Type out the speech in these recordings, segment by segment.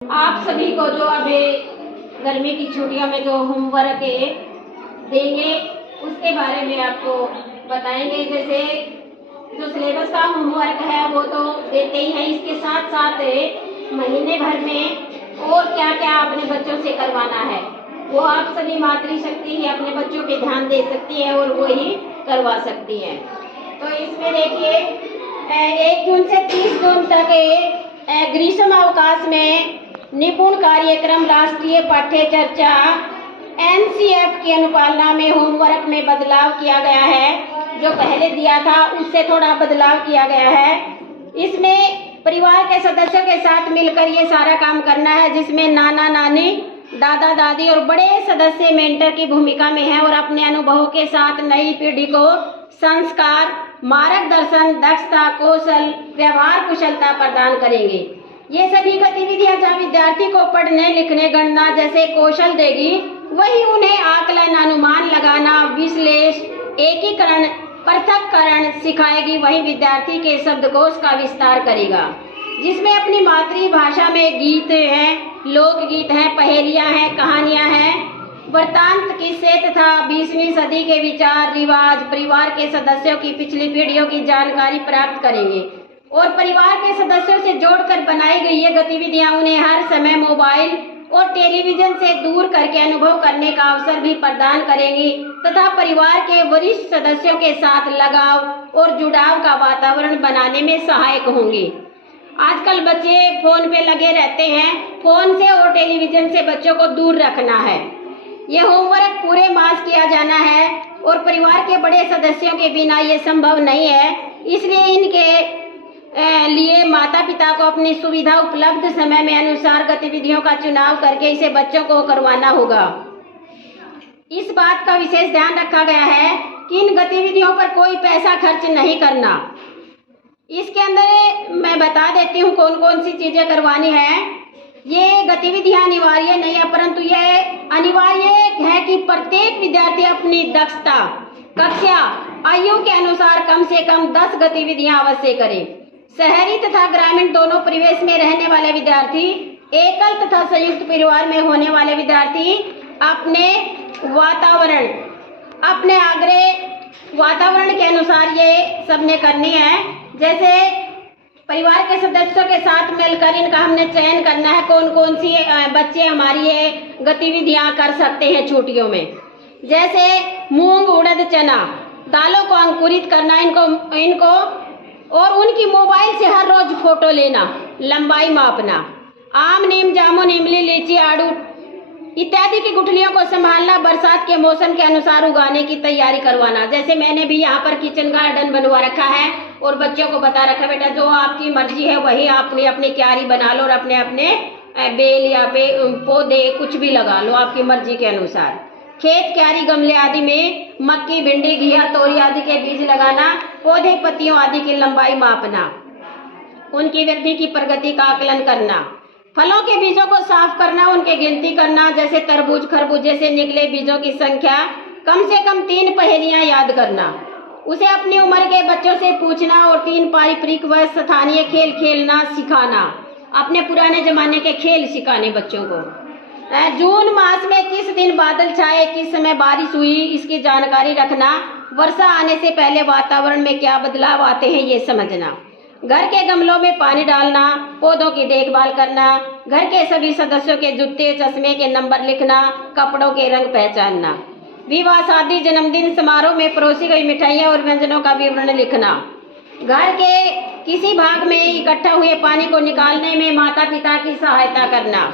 आप सभी को जो अभी गर्मी की छुट्टियों में जो होमवर्क देंगे उसके बारे में आपको बताएंगे। जैसे जो सिलेबस का होमवर्क है वो तो देते ही हैं, इसके साथ साथ महीने भर में और क्या क्या अपने बच्चों से करवाना है वो आप सभी मातृशक्ति ही अपने बच्चों पे ध्यान दे सकती है और वो ही करवा सकती है। तो इसमें देखिए 1 जून से 30 जून तक ग्रीष्म अवकाश में निपुण कार्यक्रम राष्ट्रीय पाठ्य चर्चा एनसीएफ की अनुपालना में होमवर्क में बदलाव किया गया है। जो पहले दिया था उससे थोड़ा बदलाव किया गया है। इसमें परिवार के सदस्यों के साथ मिलकर ये सारा काम करना है, जिसमें नाना नानी, दादा दादी और बड़े सदस्य मेंटर की भूमिका में है और अपने अनुभवों के साथ नई पीढ़ी को संस्कार, मार्गदर्शन, दक्षता, कौशल, व्यवहार कुशलता प्रदान करेंगे। ये सभी गतिविधियां जहाँ विद्यार्थी को पढ़ने, लिखने, गणना जैसे कौशल देगी, वही उन्हें आकलन, अनुमान लगाना, विश्लेषण, एकीकरण, पृथक्करण सिखाएगी। वही विद्यार्थी के शब्दकोश का विस्तार करेगा, जिसमें अपनी मातृभाषा में गीत हैं, लोकगीत हैं, पहेलियां हैं, कहानियां हैं, वृत्तांत, किस्से तथा 20वीं सदी के विचार, रिवाज, परिवार के सदस्यों की पिछली पीढ़ियों की जानकारी प्राप्त करेंगे और परिवार के सदस्यों से जोड़कर बनाई गई ये गतिविधियां उन्हें हर समय मोबाइल और टेलीविजन से दूर करके अनुभव करने का अवसर भी प्रदान करेंगी तथा परिवार के वरिष्ठ सदस्यों के साथ लगाव और जुड़ाव का वातावरण बनाने में सहायक होंगे। आजकल बच्चे फोन पे लगे रहते हैं, फोन से और टेलीविजन से बच्चों को दूर रखना है। ये होमवर्क पूरे मास किया जाना है और परिवार के बड़े सदस्यों के बिना ये संभव नहीं है। इसलिए इनके लिए माता पिता को अपनी सुविधा उपलब्ध समय में अनुसार गतिविधियों का चुनाव करके इसे बच्चों को करवाना होगा। इस बात का विशेष ध्यान रखा गया है कि इन गतिविधियों पर कोई पैसा खर्च नहीं करना। इसके अंदर मैं बता देती हूँ कौन कौन सी चीजें करवानी है। ये गतिविधियां अनिवार्य नहीं है, परंतु यह अनिवार्य है कि प्रत्येक विद्यार्थी अपनी दक्षता, कक्षा, आयु के अनुसार कम से कम 10 गतिविधियां अवश्य करे। शहरी तथा ग्रामीण दोनों परिवेश में रहने वाले विद्यार्थी, एकल तथा संयुक्त परिवार में होने वाले विद्यार्थी अपने वातावरण, अपने आग्रह वातावरण के अनुसार ये सबने करनी है। जैसे परिवार के सदस्यों के साथ मिलकर इनका हमने चयन करना है कौन कौन सी बच्चे हमारी ये गतिविधियां कर सकते हैं छुट्टियों में। जैसे मूंग, उड़द, चना, दालों को अंकुरित करना इनको और उनकी मोबाइल से हर रोज फोटो लेना, लंबाई मापना। आम, नीम, जामुन, इमली, लीची, आड़ू इत्यादि की गुठलियों को संभालना, बरसात के मौसम के अनुसार उगाने की तैयारी करवाना। जैसे मैंने भी यहाँ पर किचन गार्डन बनवा रखा है और बच्चों को बता रखा है बेटा जो आपकी मर्जी है वही आपने अपनी क्यारी बना लो और अपने अपने बेल या पौधे कुछ भी लगा लो आपकी मर्जी के अनुसार। खेत, क्यारी, गमले आदि में मक्की, भिंडी, घिया, तोरी आदि के बीज लगाना, पौधे, पत्तियों आदि की लंबाई मापना, उनकी वृद्धि की प्रगति का आकलन करना, फलों के बीजों को साफ करना, उनकी गिनती करना। जैसे तरबूज, खरबूजे से निकले बीजों की संख्या, कम से कम 3 पहेलियां याद करना, उसे अपनी उम्र के बच्चों से पूछना और 3 पारंपरिक व स्थानीय खेल खेलना सिखाना, अपने पुराने जमाने के खेल सिखाने बच्चों को। जून मास में किस दिन बादल छाए, किस समय बारिश हुई, इसकी जानकारी रखना। वर्षा आने से पहले वातावरण में क्या बदलाव आते हैं ये समझना। घर के गमलों में पानी डालना, पौधों की देखभाल करना, घर के सभी सदस्यों के जूते, चश्मे के नंबर लिखना, कपड़ों के रंग पहचानना। विवाह, शादी, जन्मदिन समारोह में परोसी गई मिठाइयाँ और व्यंजनों का विवरण लिखना। घर के किसी भाग में इकट्ठा हुए पानी को निकालने में माता पिता की सहायता करना।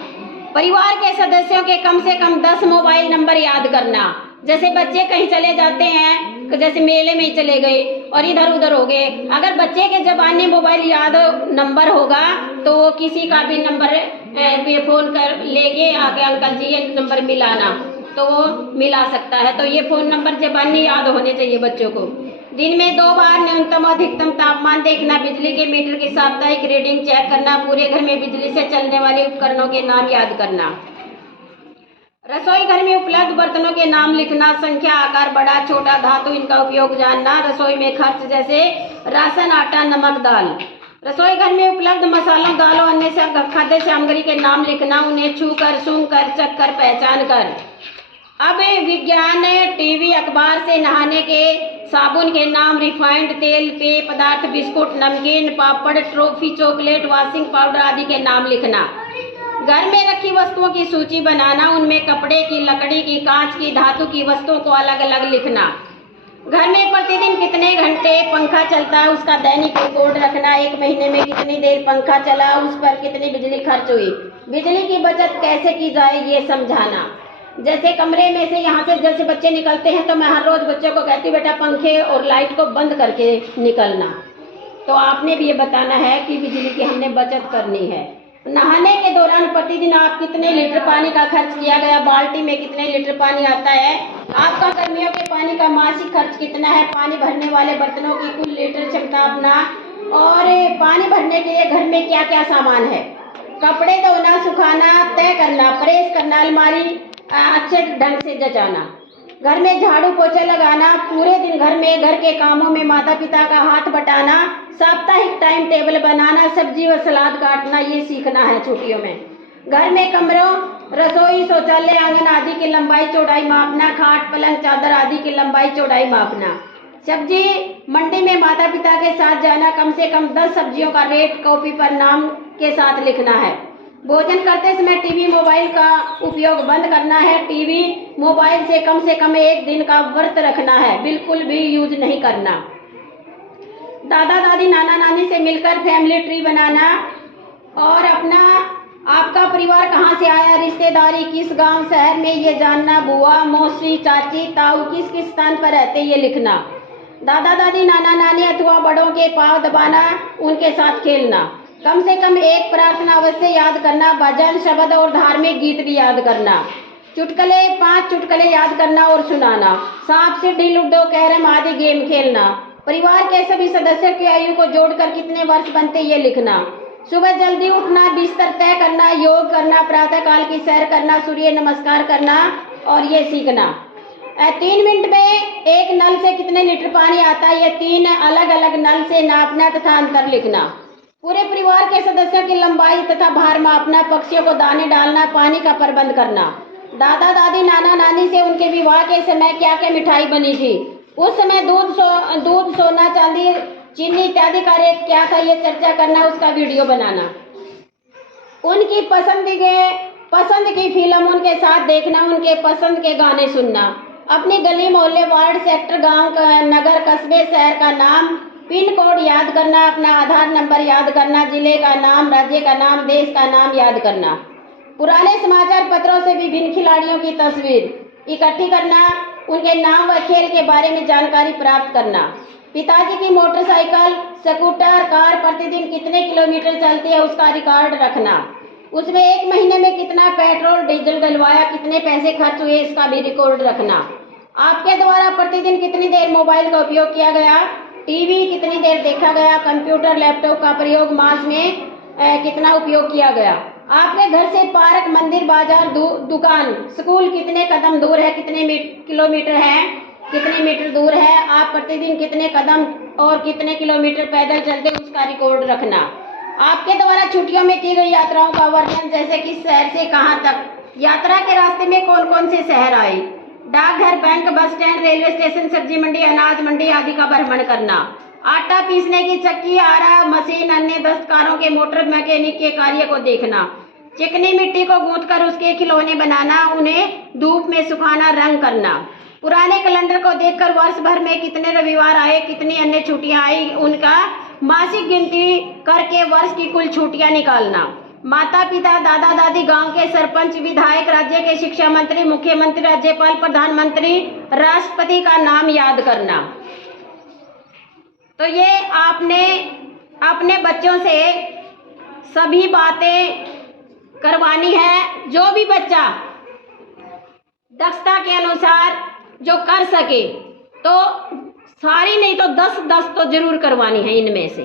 परिवार के सदस्यों के कम से कम 10 मोबाइल नंबर याद करना। जैसे बच्चे कहीं चले जाते हैं, जैसे मेले में ही चले गए और इधर उधर हो गए, अगर बच्चे के जबानी मोबाइल याद नंबर होगा तो वो किसी का भी नंबर पे फोन कर लेके आके अंकल जी ये नंबर मिलाना, तो वो मिला सकता है। तो ये फोन नंबर जबानी याद होने चाहिए बच्चों को। दिन में 2 बार न्यूनतम अधिकतम तापमान देखना, बिजली के मीटर की साप्ताहिक रीडिंग चेक करना, पूरे घर में बिजली से चलने वाले उपकरणों के नाम याद करना, रसोई घर में उपलब्ध बर्तनों के नाम लिखना, संख्या, आकार, बड़ा छोटा, धातु, इनका उपयोग जानना, रसोई में खर्च जैसे राशन, आटा, नमक, दाल, रसोई घर में उपलब्ध मसालों, दालों, अन्य खाद्य सामग्री के नाम लिखना, उन्हें छू कर, सूंघ कर, चख कर, पहचान कर। अब विज्ञान टीवी अखबार से नहाने के साबुन के नाम, रिफाइंड तेल, पेय पदार्थ, बिस्कुट, नमकीन, पापड़, ट्रॉफी, चॉकलेट, वॉशिंग पाउडर आदि के नाम लिखना। घर में रखी वस्तुओं की सूची बनाना, उनमें कपड़े की, लकड़ी की, कांच की, धातु की वस्तुओं को अलग अलग लिखना। घर में प्रतिदिन कितने घंटे पंखा चलता है उसका दैनिक रिकॉर्ड रखना। एक महीने में कितनी देर पंखा चला, उस पर कितनी बिजली खर्च हुई, बिजली की बचत कैसे की जाए ये समझाना। जैसे कमरे में से यहाँ से जैसे बच्चे निकलते हैं तो मैं हर रोज बच्चों को कहती हूँ बेटा पंखे और लाइट को बंद करके निकलना। तो आपने भी ये बताना है कि बिजली की हमने बचत करनी है। नहाने के दौरान प्रतिदिन आप कितने लीटर पानी का खर्च किया गया, बाल्टी में कितने लीटर पानी आता है, आपका गर्मियों के पानी का मासिक खर्च कितना है, पानी भरने वाले बर्तनों की कुल लीटर क्षमता अपना, और पानी भरने के लिए घर में क्या क्या सामान है, कपड़े धोना, सुखाना, तय करना, प्रेस करना, अलमारी अच्छे ढंग से जचाना, घर में झाड़ू पोछा लगाना, पूरे दिन घर के कामों में माता पिता का हाथ बटाना, साप्ताहिक टाइम टेबल बनाना, सब्जी व सलाद काटना, ये सीखना है छुट्टियों में। घर में कमरों, रसोई, शौचालय, आंगन आदि की लंबाई चौड़ाई मापना, खाट, पलंग, चादर आदि की लंबाई चौड़ाई मापना। सब्जी मंडी में माता पिता के साथ जाना, कम से कम 10 सब्जियों का रेट कॉपी पर नाम के साथ लिखना है। भोजन करते समय टीवी मोबाइल का उपयोग बंद करना है। टीवी मोबाइल से कम 1 दिन का व्रत रखना है, बिल्कुल भी यूज नहीं करना। दादा दादी नाना नानी से मिलकर फैमिली ट्री बनाना, और आपका परिवार कहाँ से आया, रिश्तेदारी किस गांव शहर में ये जानना, बुआ मौसी चाची ताऊ किस किस स्थान पर रहते ये लिखना। दादा दादी नाना नानी अथवा बड़ों के पांव दबाना, उनके साथ खेलना। कम से कम 1 प्रार्थना अवश्य याद करना, भजन शब्द और धार्मिक गीत भी याद करना। चुटकुले 5 चुटकुले याद करना और सुनाना। सांप सीढ़ी, लूडो, कैरम आदि गेम खेलना। परिवार के सभी सदस्यों की आयु को जोड़कर कितने वर्ष बनते ये लिखना। सुबह जल्दी उठना, बिस्तर तय करना, योग करना, प्रातः काल की सैर करना, सूर्य नमस्कार करना, और ये सीखना। 3 मिनट में एक नल से कितने लीटर पानी आता है, ये 3 अलग अलग नल से नापना तथा अंतर लिखना। पूरे परिवार के सदस्यों की लंबाई तथा भार मापना, पक्षियों को दाने डालना, पानी का प्रबंध करना। दादा दादी नाना नानी से उनके विवाह के समय क्या क्या मिठाई बनी थी, उस समय दूध सोना चांदी चीनी इत्यादि का रेट क्या था, ये चर्चा करना, उसका वीडियो बनाना। उनकी पसंद की फिल्म उनके साथ देखना, उनके पसंद के गाने सुनना। अपनी गली, मोहल्ले, वार्ड, सेक्टर, गांव, नगर, कस्बे, शहर का नाम, पिन कोड याद करना, अपना आधार नंबर याद करना, जिले का नाम, राज्य का नाम, देश का नाम याद करना। पुराने समाचार पत्रों से विभिन्न खिलाड़ियों की तस्वीर इकट्ठी करना, उनके नाम व खेल के बारे में जानकारी प्राप्त करना। पिताजी की मोटरसाइकिल, स्कूटर, कार प्रतिदिन कितने किलोमीटर चलती है उसका रिकॉर्ड रखना। उसमें 1 महीने में कितना पेट्रोल डीजल डलवाया, कितने पैसे खर्च हुए, इसका भी रिकॉर्ड रखना। आपके द्वारा प्रतिदिन कितनी देर मोबाइल का उपयोग किया गया, टीवी कितनी देर देखा गया, कंप्यूटर लैपटॉप का प्रयोग मास में कितना उपयोग किया गया। आपके घर से पार्क, मंदिर, बाजार, दुकान, स्कूल कितने कदम दूर है, कितने किलोमीटर है, कितने मीटर दूर है, आप प्रतिदिन कितने कदम और कितने किलोमीटर पैदल चलते, उसका रिकॉर्ड रखना। आपके द्वारा छुट्टियों में की गई यात्राओं का वर्णन, जैसे किस शहर से कहाँ तक, यात्रा के रास्ते में कौन कौन से शहर आए, डाकघर, bank, bus stand, railway station, सब्जी मंडी, अनाज मंडी आदि का भ्रमण करना। आटा पीसने की चक्की, आरा मशीन, अन्य दस्तकारों के मोटर मैकेनिक के कार्य को देखना। चिकनी मिट्टी को गूंथकर उसके खिलौने बनाना, उन्हें धूप में सुखाना, रंग करना। पुराने कैलेंडर को देखकर वर्ष भर में कितने रविवार आए, कितनी अन्य छुट्टियां आई, उनका मासिक गिनती करके वर्ष की कुल छुट्टियां निकालना। माता पिता, दादा दादी, गांव के सरपंच, विधायक, राज्य के शिक्षा मंत्री, मुख्यमंत्री, राज्यपाल, प्रधानमंत्री, राष्ट्रपति का नाम याद करना। तो ये आपने अपने बच्चों से सभी बातें करवानी है। जो भी बच्चा दक्षता के अनुसार जो कर सके, तो सारी नहीं तो 10 तो जरूर करवानी है। इनमें से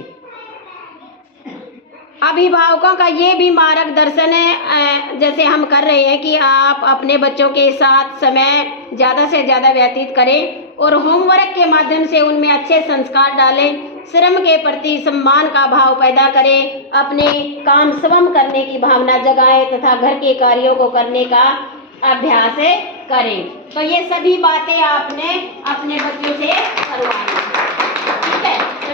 अभिभावकों का ये भी मार्गदर्शन है, जैसे हम कर रहे हैं, कि आप अपने बच्चों के साथ समय ज़्यादा से ज़्यादा व्यतीत करें और होमवर्क के माध्यम से उनमें अच्छे संस्कार डालें। श्रम के प्रति सम्मान का भाव पैदा करें, अपने काम स्वयं करने की भावना जगाएं तथा घर के कार्यों को करने का अभ्यास करें। तो ये सभी बातें आपने अपने बच्चों से